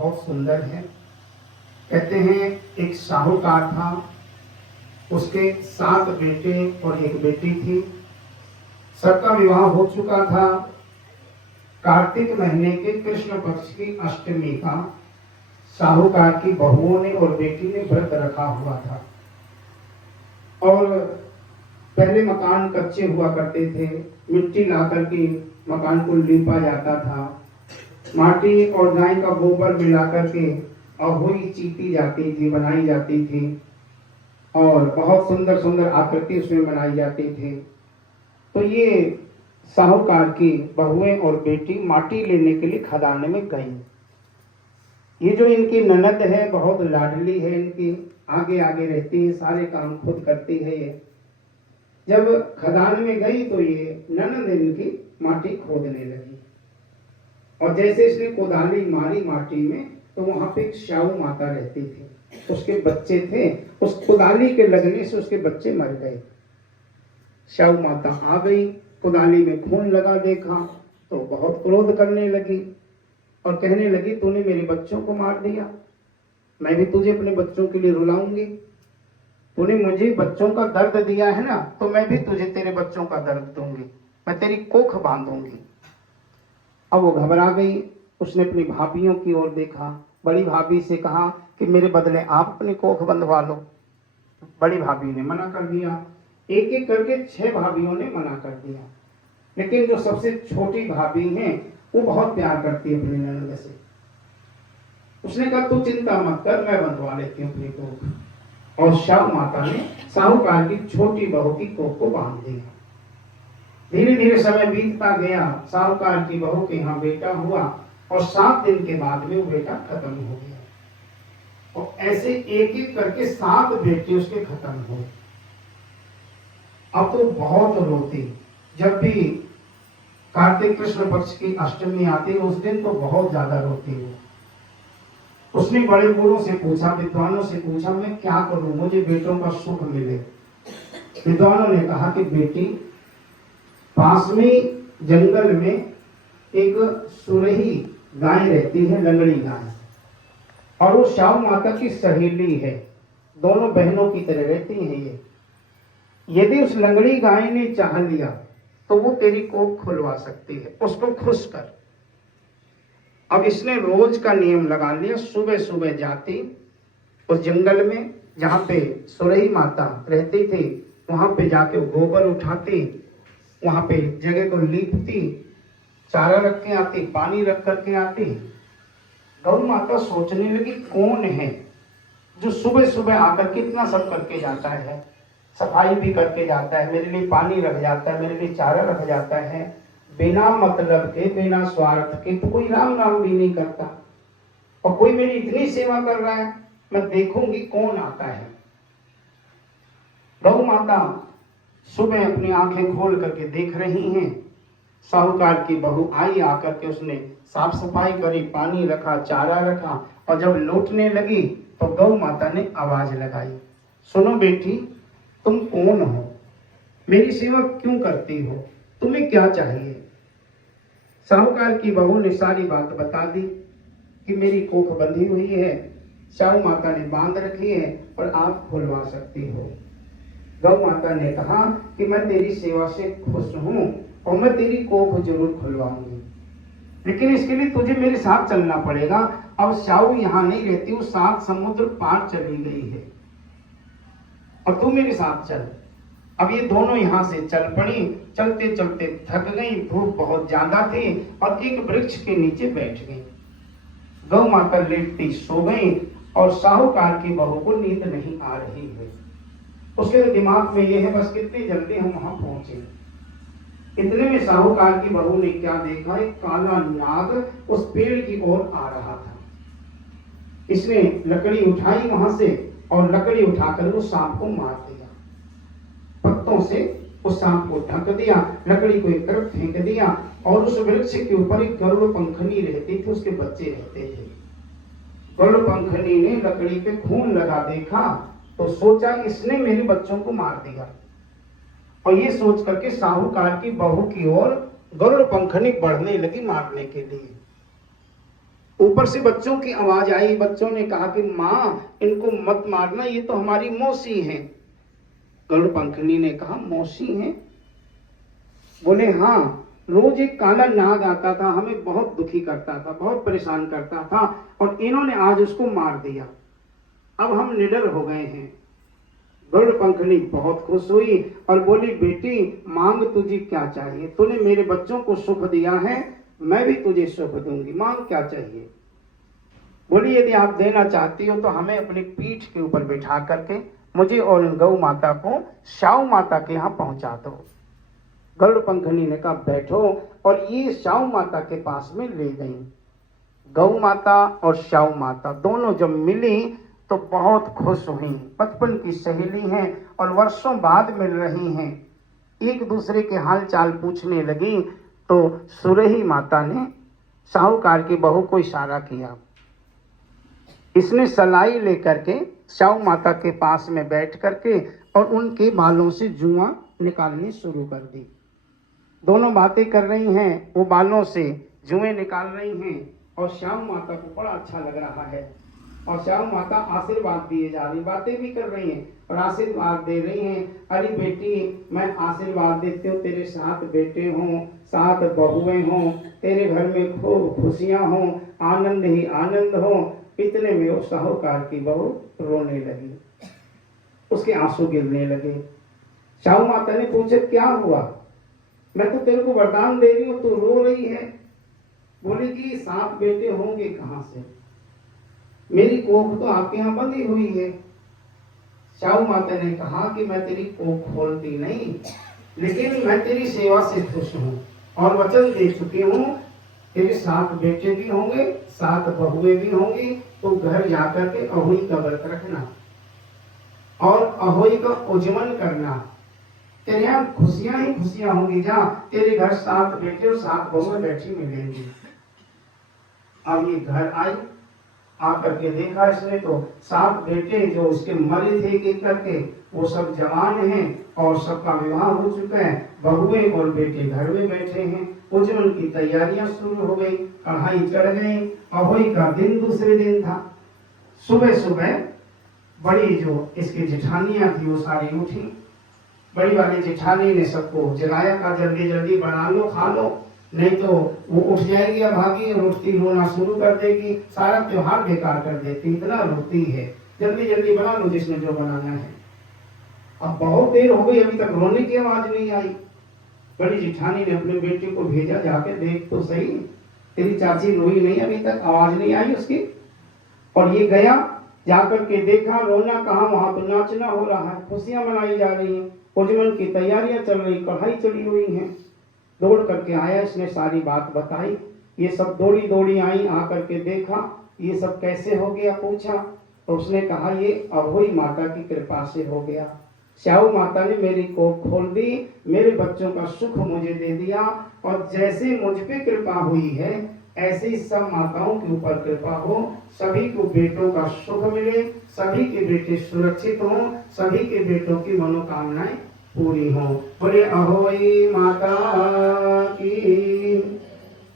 बहुत सुंदर है। कहते हैं एक साहूकार था, उसके 7 बेटे और 1 बेटी थी। सबका विवाह हो चुका था। कार्तिक महीने के कृष्ण पक्ष की अष्टमी का साहूकार की बहुओं ने और बेटी ने व्रत रखा हुआ था। और पहले मकान कच्चे हुआ करते थे, मिट्टी ला करके मकान को लीपा जाता था, माटी और गाय का गोबर मिला करके अहोई चीती जाती थी, बनाई जाती थी और बहुत सुंदर सुंदर आकृति उसमें बनाई जाती थी। तो ये साहूकार की बहुएं और बेटी माटी लेने के लिए खदान में गई। ये जो इनकी ननद है बहुत लाडली है, इनकी आगे आगे रहती है, सारे काम खुद करती है। ये जब खदान में गई तो ये ननद इनकी माटी खोदने लगी और जैसे इसने कोदाली मारी माटी में तो वहां पे एक श्याऊ माता रहती थी, उसके बच्चे थे। उस कोदाली के लगने से उसके बच्चे मर गए। श्याऊ माता आ गई, कोदाली में खून लगा देखा तो बहुत क्रोध करने लगी और कहने लगी तूने मेरे बच्चों को मार दिया, मैं भी तुझे अपने बच्चों के लिए रुलाऊंगी। तूने मुझे बच्चों का दर्द दिया है ना, तो मैं भी तुझे तेरे बच्चों का दर्द दूंगी, मैं तेरी कोख बांधूंगी। अब वो घबरा गई। उसने अपनी भाभियों की ओर देखा, बड़ी भाभी से कहा कि मेरे बदले आप अपनी कोख बंधवा लो। बड़ी भाभी ने मना कर दिया। एक एक करके 6 भाभियों ने मना कर दिया, लेकिन जो सबसे छोटी भाभी है वो बहुत प्यार करती है अपनी ननद से। उसने कहा तू चिंता मत कर, मैं बंधवा लेती हूँ अपनी कोख। और श्याऊ माता ने साहूकार की छोटी बहू की कोख को बांध दिया। धीरे धीरे समय बीतता गया, साहूकार की बहू के यहाँ बेटा हुआ और 7 दिन के बाद में वो बेटा खत्म हो गया। और ऐसे एक एक करके 7 बेटे उसके खत्म हुए। अब तो बहुत रोती, जब भी कार्तिक कृष्ण पक्ष की अष्टमी आती उस दिन तो बहुत ज्यादा रोती वो। उसने बड़े बूढ़ों से पूछा, विद्वानों से पूछा मैं क्या करूं मुझे बेटों का सुख मिले। विद्वानों ने कहा कि बेटी पास में जंगल में एक सुरही गाय रहती है, लंगड़ी गाय, और वो श्याऊ माता की सहेली है, दोनों बहनों की तरह रहती हैं ये। यदि उस लंगड़ी गाय ने चाह लिया तो वो तेरी कोख खुलवा सकती है, उसको खुश कर। अब इसने रोज का नियम लगा लिया, सुबह सुबह जाती उस जंगल में जहाँ पे सुरही माता रहती थी, वहां पे जाके गोबर उठाती, वहां पे जगह को लीपती, चारा रख के आती, पानी रख करके आती। गौ माता सोचने लगी कौन है जो सुबह सुबह आकर के इतना सब करके जाता है, सफाई भी करके जाता है, मेरे लिए पानी रख जाता है, मेरे लिए चारा रख जाता है, बिना मतलब के बिना स्वार्थ के, तो कोई राम नाम भी नहीं करता और कोई मेरी इतनी सेवा कर रहा है, मैं देखूंगी कौन आता है। गौ माता सुबह अपनी आंखें खोल करके देख रही हैं, साहूकार की बहू आई, आकर के उसने साफ सफाई करी, पानी रखा, चारा रखा और जब लौटने लगी तो गौ माता ने आवाज लगाई, सुनो बेटी तुम कौन हो, मेरी सेवा क्यों करती हो, तुम्हें क्या चाहिए। साहूकार की बहू ने सारी बात बता दी कि मेरी कोख बंधी हुई है, श्याऊ माता ने बांध रखी है और आप खुलवा सकती हो। गौ माता ने कहा कि मैं तेरी सेवा से खुश हूं और मैं तेरी कोख जरूर खुलवाऊंगी, लेकिन इसके लिए तुझे मेरे साथ चलना पड़ेगा। अब श्याऊ यहाँ नहीं रहती, वो 7 समुद्र पार चली गई है और तू मेरे साथ चल। अब ये दोनों यहाँ से चल पड़ी, चलते चलते थक गई, धूप बहुत ज्यादा थी और एक वृक्ष के नीचे बैठ गई। गौ माता लेटती सो गई और साहूकार की बहू को नींद नहीं आ रही है। उसके दिमाग में ये है बस कितनी जल्दी हम वहां पहुंचे। इतने में साहूकार की बहू ने क्या देखा, एक काला नाग उस पेड़ की ओर आ रहा था। इसने लकड़ी उठाई वहां से और लकड़ी उठाकर वो सांप को मार दिया, पत्तों से उस सांप को ढक दिया, लकड़ी को एक तरफ फेंक दिया और उस वृक्ष के ऊपर एक गरुड़ पंखनी रहती थी, उसके बच्चे रहते थे। गरुड़ पंखनी ने लकड़ी पे खून लगा देखा तो सोचा इसने मेरे बच्चों को मार दिया और ये सोच करके साहूकार की बहू की ओर गरुड़ पंखनी बढ़ने लगी मारने के लिए। ऊपर से बच्चों की आवाज आई। बच्चों ने कहा कि माँ इनको मत मारना, ये तो हमारी मौसी हैं। गरुड़पंखनी ने कहा मौसी हैं? बोले हाँ, रोज एक काला नाग आता था, हमें बहुत दुखी करता था, बहुत परेशान करता था, और इन्होंने आज उसको मार दिया। अब हम निडर हो गए हैं। गरुड़पंखनी बहुत खुश हुई और बोली बेटी मांग, तुझे क्या चाहिए? तूने मेरे बच्चों को सुख दिया है, मैं भी तुझे सुख दूंगी, मांग क्या चाहिए? बोली यदि आप देना चाहती हो तो हमें अपनी पीठ के ऊपर बिठा करके मुझे और गौ माता को शाऊ माता के यहाँ पहुंचा दो। गरुड़पंखनी ने कहा बैठो, और ये शाऊ माता के पास में ले गई। गौ माता और शाऊ माता दोनों जब मिली तो बहुत खुश हुई। बचपन की सहेली हैं और वर्षों बाद मिल रही हैं, एक दूसरे के हाल चाल पूछने लगी। तो सुरही माता ने साहूकार की बहू को इशारा किया। इसने सलाई लेकर के शाऊ माता के पास में बैठ करके और उनके बालों से जुआं निकालनी शुरू कर दी। दोनों बातें कर रही हैं, वो बालों से जुएं निकाल रही हैं और शाऊ माता को बड़ा अच्छा लग रहा है। और शाऊ माता आशीर्वाद दिए जा रही, बातें भी कर रही हैं और आशीर्वाद दे रही हैं। अरे बेटी मैं आशीर्वाद देती हूँ, तेरे 7 बेटे हों, 7 बहुएं हों, तेरे घर में खूब खुशियाँ हों, आनंद ही आनंद हो। इतने में वो साहूकार की बहू रोने लगी, उसके आंसू गिरने लगे। शाहू माता ने पूछा क्या हुआ? मैं तो तेरे को वरदान दे रही हूँ, तू रो रही है। बोली कि 7 बेटे होंगे कहाँ से, मेरी कोख तो आपके यहाँ बंधी हुई है। शाहू माता ने कहा कि मैं तेरी कोख खोलती नहीं, लेकिन मैं तेरी सेवा से खुश हूँ और वचन दे चुकी हूँ, तेरे 7 बेटे भी होंगे, 7 बहुएं भी होंगी। तो घर जाकर के अहोई का व्रत रखना और अहोई का उज्जवल करना, तेरे यहाँ खुशियां ही खुशियां होंगी। जहाँ तेरे घर 7 बेटे और 7 बहुएं बैठी मिलेंगी। अब ये घर आई, आकर के देखा इसने तो 7 बेटे जो उसके मरे थे एक करके, वो सब जवान हैं और सबका विवाह हो चुका है। बहुएं और बेटे घर में बैठे हैं। उज्जवल की तैयारियां शुरू हो गई, कढ़ाई चढ़ गई। अहोई का दिन दूसरे दिन था। सुबह सुबह बड़ी जो इसकी जेठानियां थी वो सारी उठी। बड़ी वाली जेठानी ने सबको जगाया, कहा जल्दी जल्दी बना लो, खा लो, नहीं तो वो उठ जाएगी या भागी और उठती रोना शुरू कर देगी, सारा त्योहार बेकार कर देती, इतना रोती है, जल्दी जल्दी बना लो जिसने जो बनाना है। अब बहुत देर हो गई, अभी तक रोने की आवाज नहीं आई। बड़ी जेठानी ने अपने बेटे को भेजा, जाके देख तो सही, तेरी चाची रोई नहीं, अभी तक आवाज नहीं आई उसकी। और ये गया, जाकर के देखा, रोना कहाँ, वहां तो नाचना हो रहा है, खुशियां मनाई जा रही हैं, उज्जवल की तैयारियां चल रही, कढ़ाई चढ़ी हुई है। दौड़ करके आया, इसने सारी बात बताई। ये सब दौड़ी दौड़ी आई, आकर के देखा ये सब कैसे हो गया, पूछा तो उसने कहा ये अहोई माता की कृपा से हो गया। शाहू माता ने मेरी कोख खोल दी, मेरे बच्चों का सुख मुझे दे दिया, और जैसे मुझ पे कृपा हुई है ऐसे ही सब माताओं के ऊपर कृपा हो, सभी को बेटों का सुख मिले, सभी के बेटे सुरक्षित हों, सभी के बेटों की मनोकामनाएं पूरी हों। बोले अहोई माता की